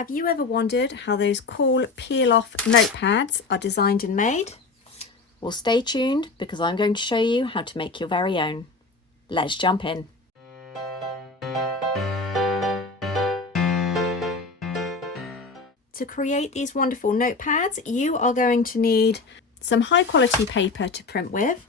Have you ever wondered how those cool peel-off notepads are designed and made? Well, stay tuned because I'm going to show you how to make your very own. Let's jump in. To create these wonderful notepads, you are going to need some high quality paper to print with.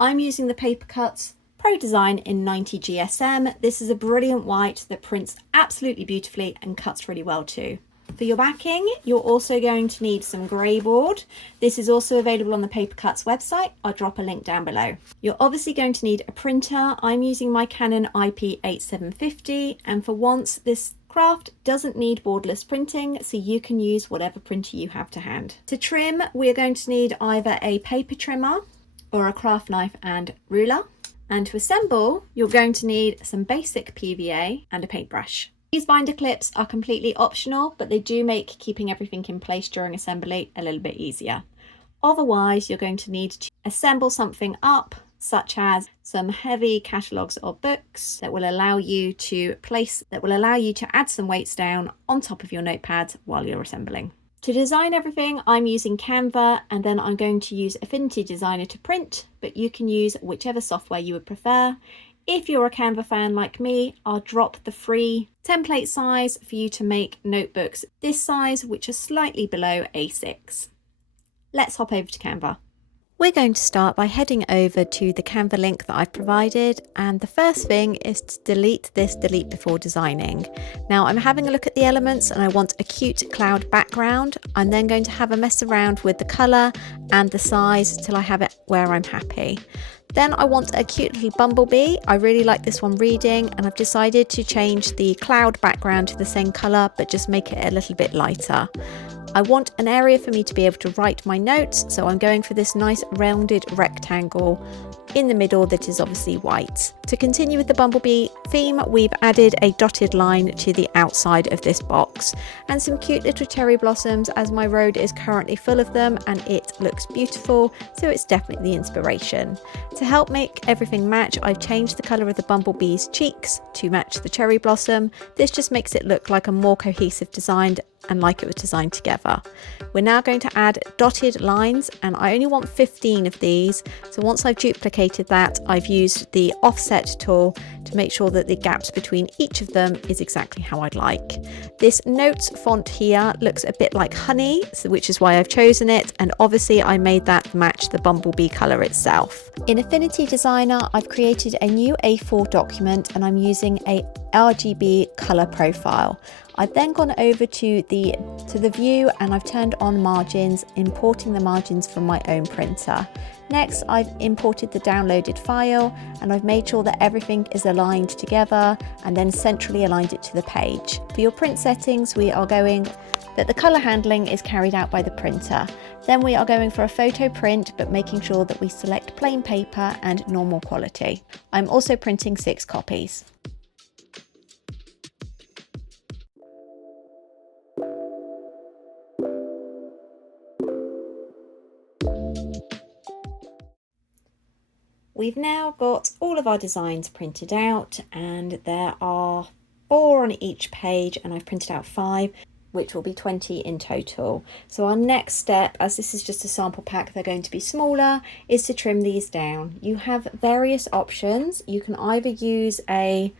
I'm using the paper Cutz ProDesign in 90 GSM. This is a brilliant white that prints absolutely beautifully and cuts really well too. For your backing, you're also going to need some Greyboard. This is also available on the Paper Cutz website. I'll drop a link down below. You're obviously going to need a printer. I'm using my Canon IP8750, and for once this craft doesn't need borderless printing, so you can use whatever printer you have to hand. To trim, we're going to need either a paper trimmer or a craft knife and ruler. And to assemble, you're going to need some basic PVA and a paintbrush. These binder clips are completely optional, but they do make keeping everything in place during assembly a little bit easier. Otherwise, you're going to need to assemble something up, such as some heavy catalogues or books that will allow you to add some weights down on top of your notepad while you're assembling. To design everything, I'm using Canva, and then I'm going to use Affinity Designer to print, but you can use whichever software you would prefer. If you're a Canva fan like me, I'll drop the free template size for you to make notebooks this size, which are slightly below A6. Let's hop over to Canva. We're going to start by heading over to the Canva link that I've provided, and the first thing is to delete this delete before designing. Now I'm having a look at the elements and I want a cute cloud background. I'm then going to have a mess around with the colour and the size till I have it where I'm happy. Then I want a cute little bumblebee. I really like this one reading, and I've decided to change the cloud background to the same colour but just make it a little bit lighter. I want an area for me to be able to write my notes, so I'm going for this nice rounded rectangle in the middle that is obviously white. To continue with the bumblebee theme, we've added a dotted line to the outside of this box and some cute little cherry blossoms, as my road is currently full of them and it looks beautiful, so it's definitely the inspiration. To help make everything match, I've changed the colour of the bumblebee's cheeks to match the cherry blossom. This just makes it look like a more cohesive design and like it was designed together. We're now going to add dotted lines, and I only want 15 of these. So once I've duplicated that, I've used the offset tool to make sure that the gaps between each of them is exactly how I'd like. This notes font here looks a bit like honey, which is why I've chosen it, and obviously I made that match the bumblebee colour itself. In Affinity Designer, I've created a new A4 document and I'm using a RGB colour profile. I've then gone over to the view and I've turned on margins, importing the margins from my own printer. Next, I've imported the downloaded file and I've made sure that everything is aligned together and then centrally aligned it to the page. For your print settings, we are going that the colour handling is carried out by the printer. Then we are going for a photo print, but making sure that we select plain paper and normal quality. I'm also printing 6 copies. We've now got all of our designs printed out, and there are 4 on each page, and I've printed out 5, which will be 20 in total. So our next step, as this is just a sample pack, they're going to be smaller, is to trim these down. You have various options. You can either use a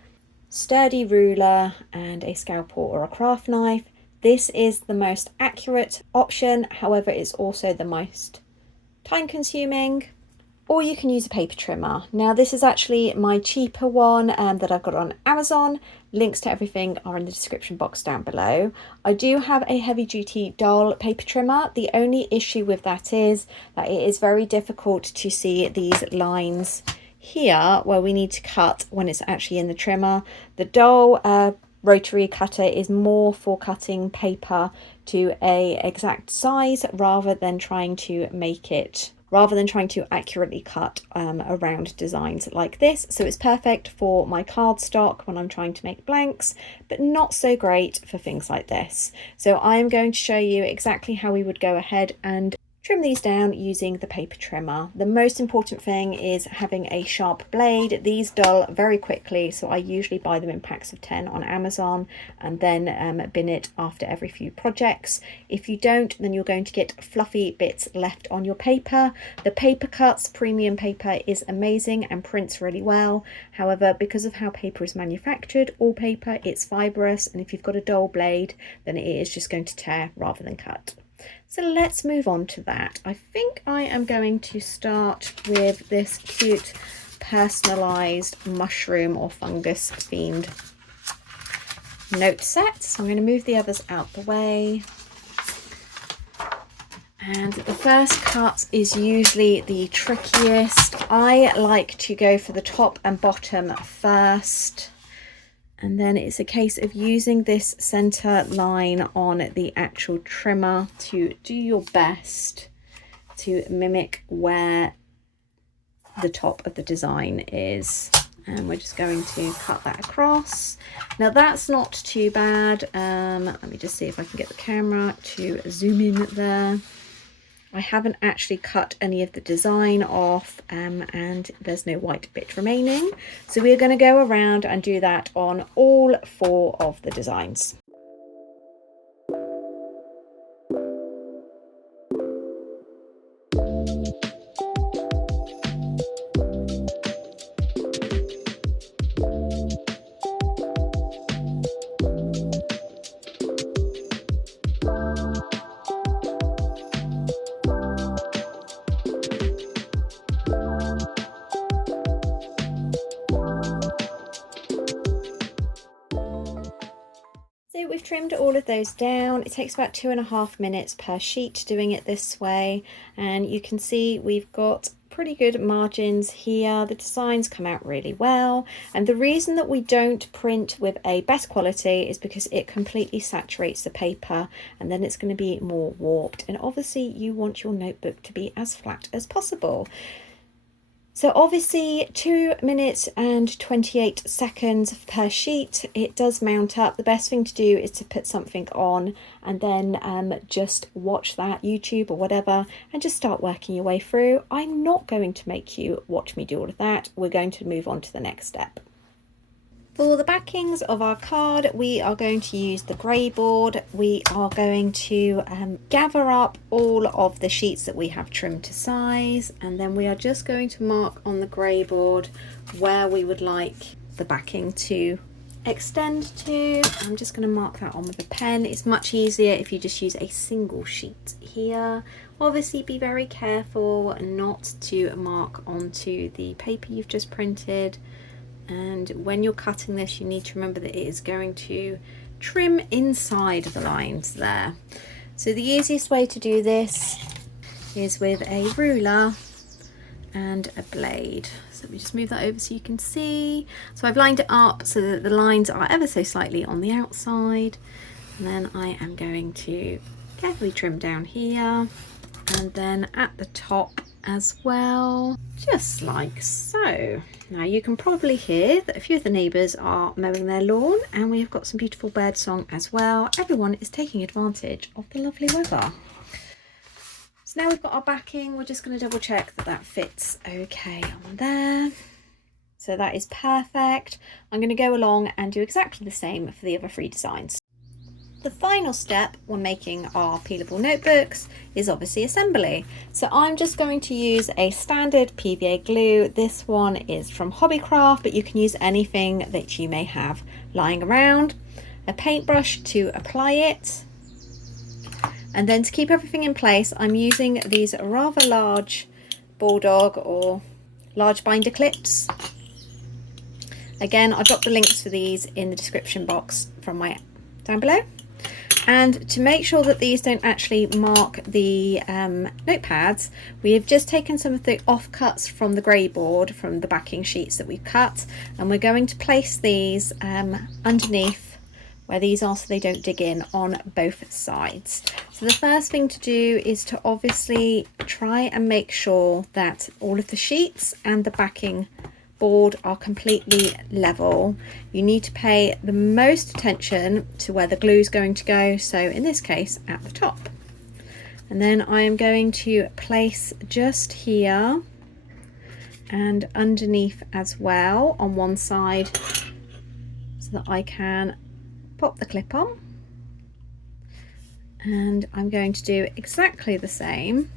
sturdy ruler and a scalpel or a craft knife. This is the most accurate option, however it's also the most time consuming. Or you can use a paper trimmer. Now this is actually my cheaper one that I've got on Amazon. Links to everything are in the description box down below. I do have a heavy duty dull paper trimmer. The only issue with that is that it is very difficult to see these lines here where we need to cut when it's actually in the trimmer. The dull rotary cutter is more for cutting paper to a exact size rather than trying to accurately cut around designs like this. So it's perfect for my cardstock when I'm trying to make blanks, but not so great for things like this. So I'm going to show you exactly how we would go ahead and trim these down using the paper trimmer. The most important thing is having a sharp blade. These dull very quickly, so I usually buy them in packs of 10 on Amazon and then bin it after every few projects. If you don't, then you're going to get fluffy bits left on your paper. The Paper Cutz premium paper is amazing and prints really well. However, because of how paper is manufactured, all paper, it's fibrous, and if you've got a dull blade, then it is just going to tear rather than cut. So let's move on to that. I think I am going to start with this cute personalized mushroom or fungus themed note set. So I'm going to move the others out the way. And the first cut is usually the trickiest. I like to go for the top and bottom first. And then it's a case of using this center line on the actual trimmer to do your best to mimic where the top of the design is. And we're just going to cut that across. Now that's not too bad. Let me just see if I can get the camera to zoom in there. I haven't actually cut any of the design off and there's no white bit remaining. So we're going to go around and do that on all 4 of the designs. So we've trimmed all of those down. It takes about 2.5 minutes per sheet doing it this way, and you can see we've got pretty good margins here. The designs come out really well, and the reason that we don't print with a best quality is because it completely saturates the paper and then it's going to be more warped, and obviously you want your notebook to be as flat as possible. So obviously 2 minutes and 28 seconds per sheet. It does mount up. The best thing to do is to put something on and then just watch that, YouTube or whatever, and just start working your way through. I'm not going to make you watch me do all of that. We're going to move on to the next step. For the backings of our card, we are going to use the Greyboard. We are going to gather up all of the sheets that we have trimmed to size, and then we are just going to mark on the Greyboard where we would like the backing to extend to. I'm just going to mark that on with a pen. It's much easier if you just use a single sheet here. Obviously be very careful not to mark onto the paper you've just printed. And when you're cutting this, you need to remember that it is going to trim inside the lines there. So the easiest way to do this is with a ruler and a blade. So let me just move that over so you can see. So I've lined it up so that the lines are ever so slightly on the outside. And then I am going to carefully trim down here and then at the top as well, just like so. Now you can probably hear that a few of the neighbours are mowing their lawn, and we have got some beautiful bird song as well. Everyone is taking advantage of the lovely weather. So now we've got our backing, we're just going to double check that that fits okay on there. So that is perfect. I'm going to go along and do exactly the same for the other 3 designs. The final step when making our peelable notebooks is obviously assembly. So I'm just going to use a standard PVA glue. This one is from Hobbycraft, but you can use anything that you may have lying around. A paintbrush to apply it. And then to keep everything in place, I'm using these rather large bulldog or large binder clips. Again, I'll drop the links for these in the description box from my down below. And to make sure that these don't actually mark the notepads, we have just taken some of the offcuts from the Greyboard, from the backing sheets that we've cut, and we're going to place these underneath where these are so they don't dig in on both sides. So the first thing to do is to obviously try and make sure that all of the sheets and the backing board are completely level. You need to pay the most attention to where the glue is going to go, so in this case at the top. And then I am going to place just here and underneath as well on one side so that I can pop the clip on. And I'm going to do exactly the same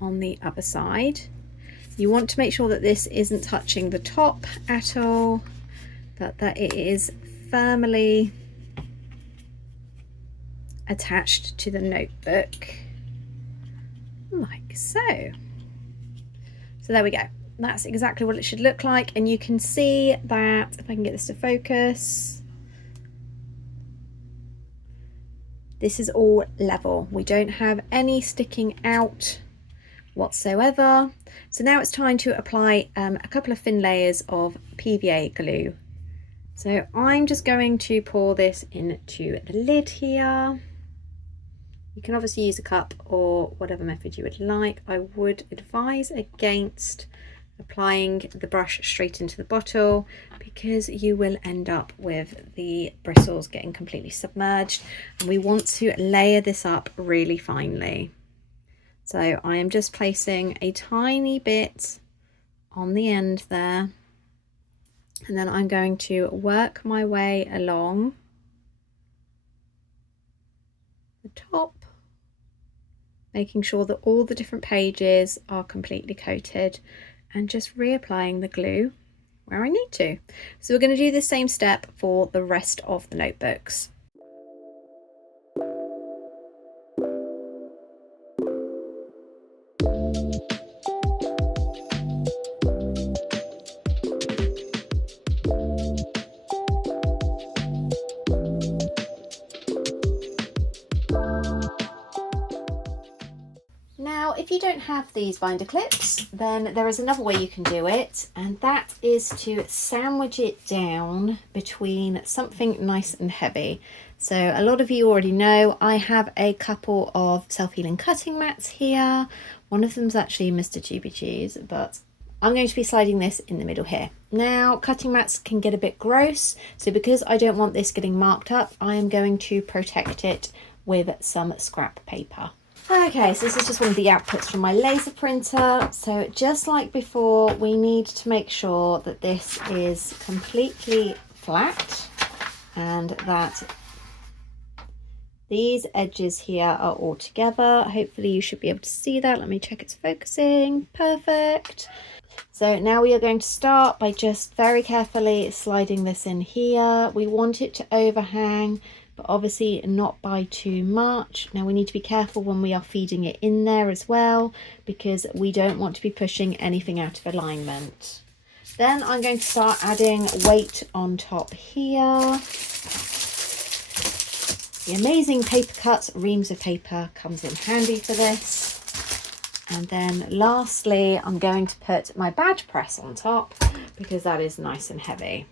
on the other side. You want to make sure that this isn't touching the top at all, but that it is firmly attached to the notebook, like so. So there we go. That's exactly what it should look like. And you can see that, if I can get this to focus, this is all level. We don't have any sticking out whatsoever. So now it's time to apply a couple of thin layers of PVA glue. So I'm just going to pour this into the lid here. You can obviously use a cup or whatever method you would like. I would advise against applying the brush straight into the bottle because you will end up with the bristles getting completely submerged, and we want to layer this up really finely. So I am just placing a tiny bit on the end there, and then I'm going to work my way along the top, making sure that all the different pages are completely coated, and just reapplying the glue where I need to. So we're going to do the same step for the rest of the notebooks. Now, if you don't have these binder clips, then there is another way you can do it, and that is to sandwich it down between something nice and heavy. So a lot of you already know I have a couple of self-healing cutting mats here. One of them is actually Mr. Tubey Cheese, but I'm going to be sliding this in the middle here. Now, cutting mats can get a bit gross, so because I don't want this getting marked up, I am going to protect it with some scrap paper. Okay, so this is just one of the outputs from my laser printer. So just like before, we need to make sure that this is completely flat and that these edges here are all together. Hopefully you should be able to see that. Let me check it's focusing. Perfect. So now we are going to start by just very carefully sliding this in here. We want it to overhang, but obviously not by too much. Now we need to be careful when we are feeding it in there as well, because we don't want to be pushing anything out of alignment. Then I'm going to start adding weight on top here. The amazing paper Cutz reams of paper comes in handy for this. And then lastly, I'm going to put my badge press on top because that is nice and heavy.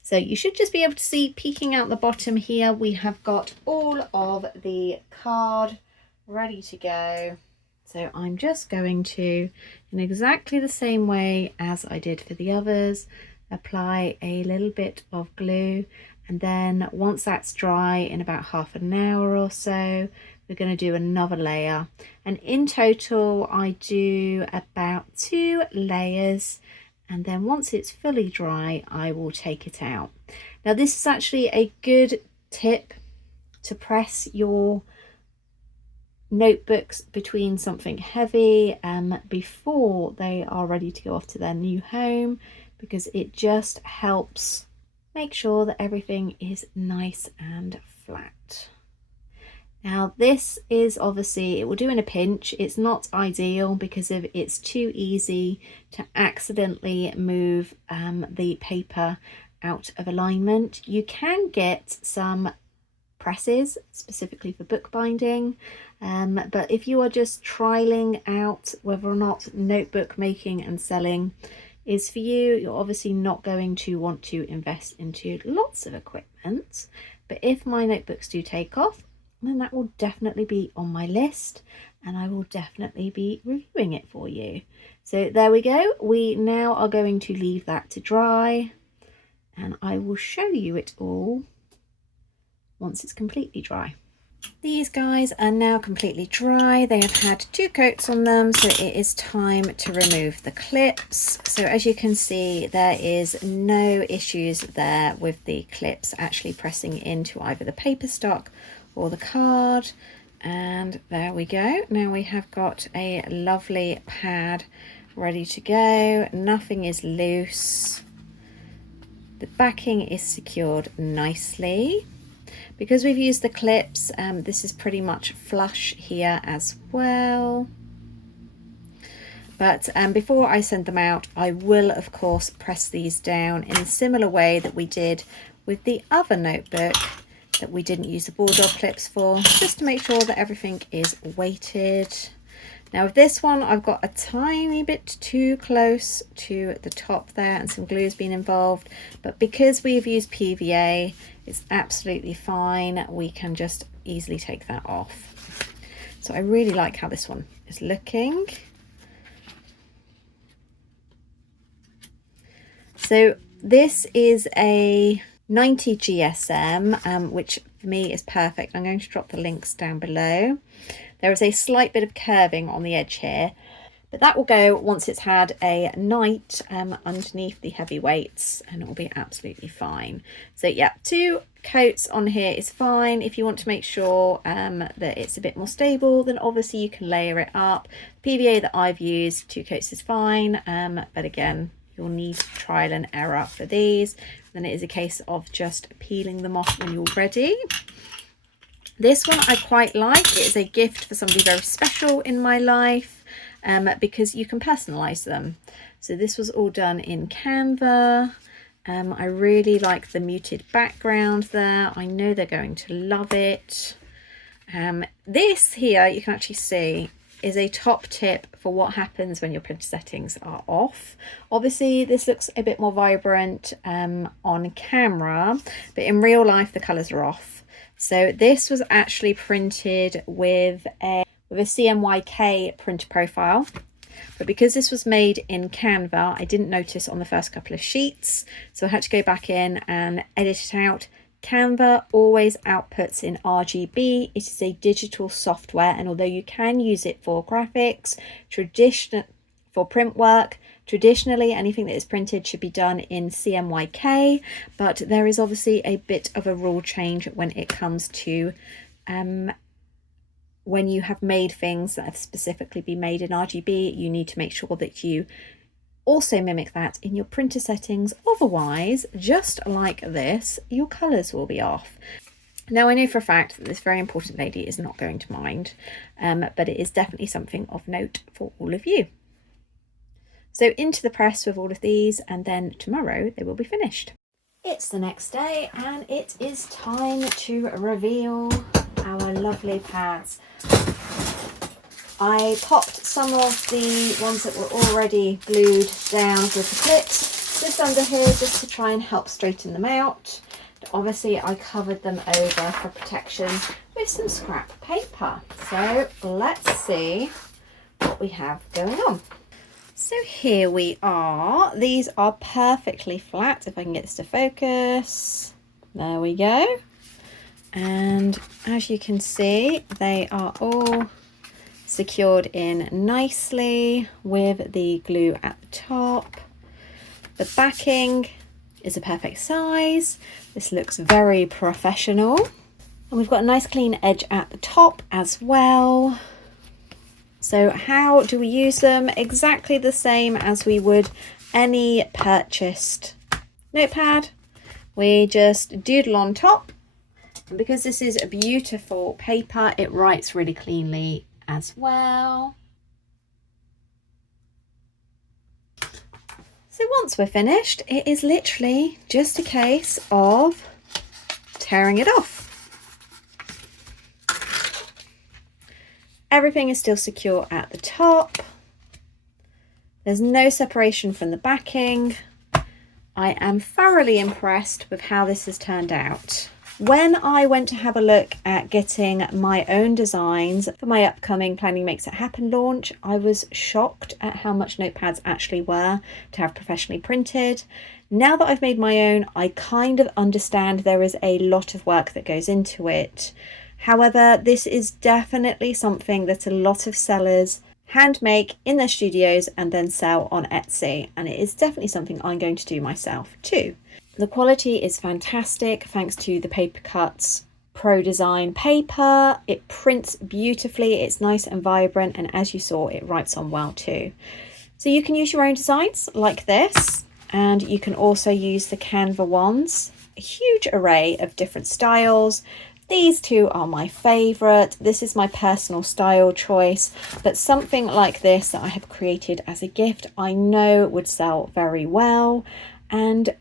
So you should just be able to see peeking out the bottom here, we have got all of the card ready to go. So I'm just going to, in exactly the same way as I did for the others, apply a little bit of glue. And then once that's dry, in about half an hour or so, we're going to do another layer. And in total, I do about 2 layers. And then once it's fully dry, I will take it out. Now this is actually a good tip to press your notebooks between something heavy before they are ready to go off to their new home, because it just helps make sure that everything is nice and flat. Now this is obviously, it will do in a pinch. It's not ideal because of it's too easy to accidentally move the paper out of alignment. You can get some presses specifically for bookbinding, but if you are just trialing out whether or not notebook making and selling is for you, you're obviously not going to want to invest into lots of equipment. But if my notebooks do take off, then that will definitely be on my list and I will definitely be reviewing it for you. So there we go. We now are going to leave that to dry and I will show you it all once it's completely dry. These guys are now completely dry. They have had 2 coats on them, so it is time to remove the clips. So as you can see, there is no issues there with the clips actually pressing into either the paper stock or the card. And there we go. Now we have got a lovely pad ready to go. Nothing is loose. The backing is secured nicely. Because we've used the clips, this is pretty much flush here as well. But before I send them out, I will of course press these down in a similar way that we did with the other notebook that we didn't use the bulldog clips for, just to make sure that everything is weighted. Now with this one, I've got a tiny bit too close to the top there and some glue has been involved, but because we've used PVA, it's absolutely fine. We can just easily take that off. So I really like how this one is looking. So this is a 90 GSM, which for me is perfect. I'm going to drop the links down below. There is a slight bit of curving on the edge here, but that will go once it's had a night underneath the heavy weights, and it will be absolutely fine. So yeah, 2 coats on here is fine. If you want to make sure that it's a bit more stable, then obviously you can layer it up. PVA that I've used, 2 coats is fine, but again, you'll need trial and error for these. Then it is a case of just peeling them off when you're ready. This one I quite like. It is a gift for somebody very special in my life, because you can personalize them. So this was all done in Canva. I really like the muted background there. I know they're going to love it. This here, you can actually see, is a top tip for what happens when your printer settings are off. Obviously this looks a bit more vibrant on camera, but in real life the colors are off. So this was actually printed with a CMYK printer profile, but because this was made in Canva, I didn't notice on the first couple of sheets, so I had to go back in and edit it out. Canva always outputs in RGB. It is a digital software, and although you can use it for graphics, for print work, traditionally anything that is printed should be done in CMYK, but there is obviously a bit of a rule change when it comes to when you have made things that have specifically been made in RGB. You need to make sure that you also mimic that in your printer settings, otherwise, just like this, your colours will be off. Now I know for a fact that this very important lady is not going to mind, but it is definitely something of note for all of you. So into the press with all of these, and then tomorrow they will be finished. It's the next day and it is time to reveal our lovely pads. I popped some of the ones that were already glued down with the clips just under here, just to try and help straighten them out. But obviously I covered them over for protection with some scrap paper. So let's see what we have going on. So here we are. These are perfectly flat. If I can get this to focus. There we go. And as you can see, they are all secured in nicely with the glue at the top. The backing is a perfect size. This looks very professional. And we've got a nice clean edge at the top as well. So how do we use them? Exactly the same as we would any purchased notepad. We just doodle on top. And because this is a beautiful paper, it writes really cleanly as well. So once we're finished, it is literally just a case of tearing it off. Everything is still secure at the top. There's no separation from the backing. I am thoroughly impressed with how this has turned out. When I went to have a look at getting my own designs for my upcoming Planning Makes It Happen launch, I was shocked at how much notepads actually were to have professionally printed. Now that I've made my own, I kind of understand there is a lot of work that goes into it. However, this is definitely something that a lot of sellers hand make in their studios and then sell on Etsy, and it is definitely something I'm going to do myself too. The quality is fantastic thanks to the Paper Cutz ProDesign paper. It prints beautifully, it's nice and vibrant, and as you saw, it writes on well too. So you can use your own designs like this, and you can also use the Canva ones, a huge array of different styles. These two are my favorite. This is my personal style choice, but something like this that I have created as a gift, I know would sell very well. And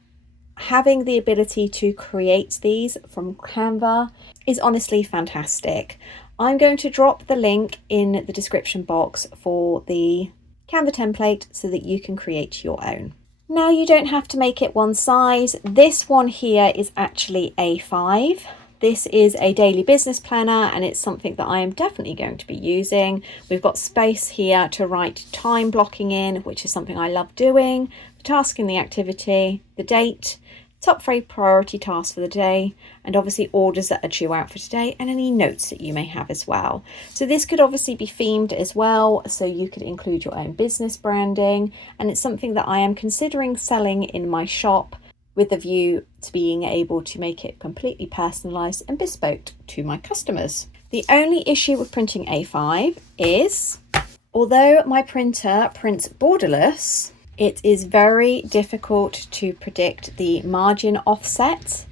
having the ability to create these from Canva is honestly fantastic. I'm going to drop the link in the description box for the Canva template so that you can create your own. Now, you don't have to make it one size. This one here is actually A5. This is a daily business planner, and it's something that I am definitely going to be using. We've got space here to write time blocking in, which is something I love doing, the task in the activity, the date, top 3 priority tasks for the day, and obviously orders that are due out for today, and any notes that you may have as well. So this could obviously be themed as well, so you could include your own business branding, and it's something that I am considering selling in my shop with a view to being able to make it completely personalised and bespoke to my customers. The only issue with printing A5 is, although my printer prints borderless, it is very difficult to predict the margin offset.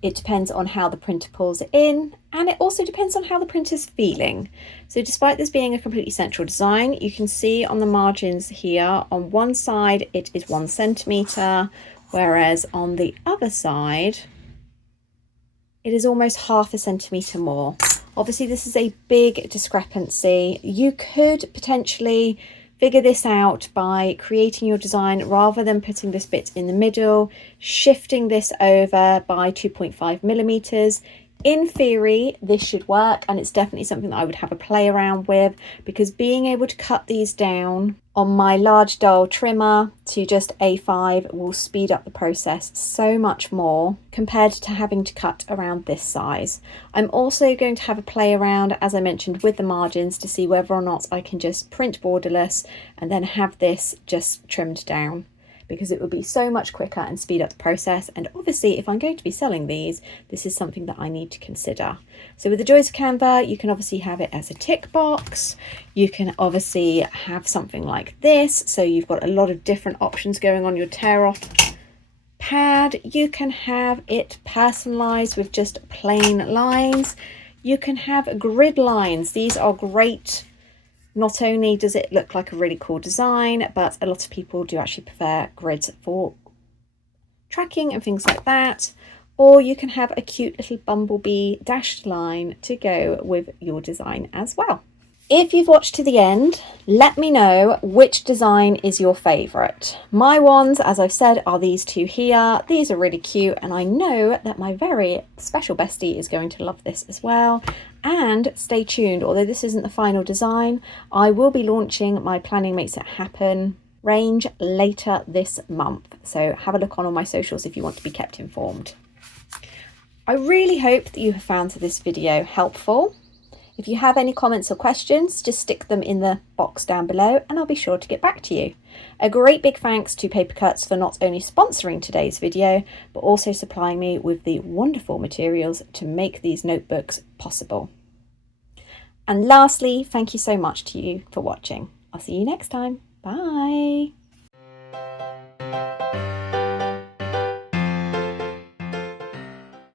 It depends on how the printer pulls it in, and it also depends on how the printer's feeling. So despite this being a completely central design, you can see on the margins here, on one side it is 1 centimetre, whereas on the other side it is almost half a centimetre more. Obviously this is a big discrepancy. You could potentially figure this out by creating your design rather than putting this bit in the middle, shifting this over by 2.5 millimeters. In theory, this should work, and it's definitely something that I would have a play around with, because being able to cut these down on my large dial trimmer to just A5 will speed up the process so much more compared to having to cut around this size. I'm also going to have a play around, as I mentioned, with the margins to see whether or not I can just print borderless and then have this just trimmed down, because it would be so much quicker and speed up the process. And obviously, if I'm going to be selling these, this is something that I need to consider. So with the joys of Canva, you can obviously have it as a tick box. You can obviously have something like this. So you've got a lot of different options going on your tear off pad. You can have it personalized with just plain lines. You can have grid lines. These are great. Not only does it look like a really cool design, but a lot of people do actually prefer grids for tracking and things like that. Or you can have a cute little bumblebee dashed line to go with your design as well. If you've watched to the end, let me know which design is your favourite. My ones, as I've said, are these two here. These are really cute, and I know that my very special bestie is going to love this as well. And stay tuned, although this isn't the final design, I will be launching my Planning Makes It Happen range later this month. So have a look on all my socials if you want to be kept informed. I really hope that you have found this video helpful. If you have any comments or questions, just stick them in the box down below and I'll be sure to get back to you. A great big thanks to Paper Cutz for not only sponsoring today's video, but also supplying me with the wonderful materials to make these notebooks possible. And lastly, thank you so much to you for watching. I'll see you next time. Bye.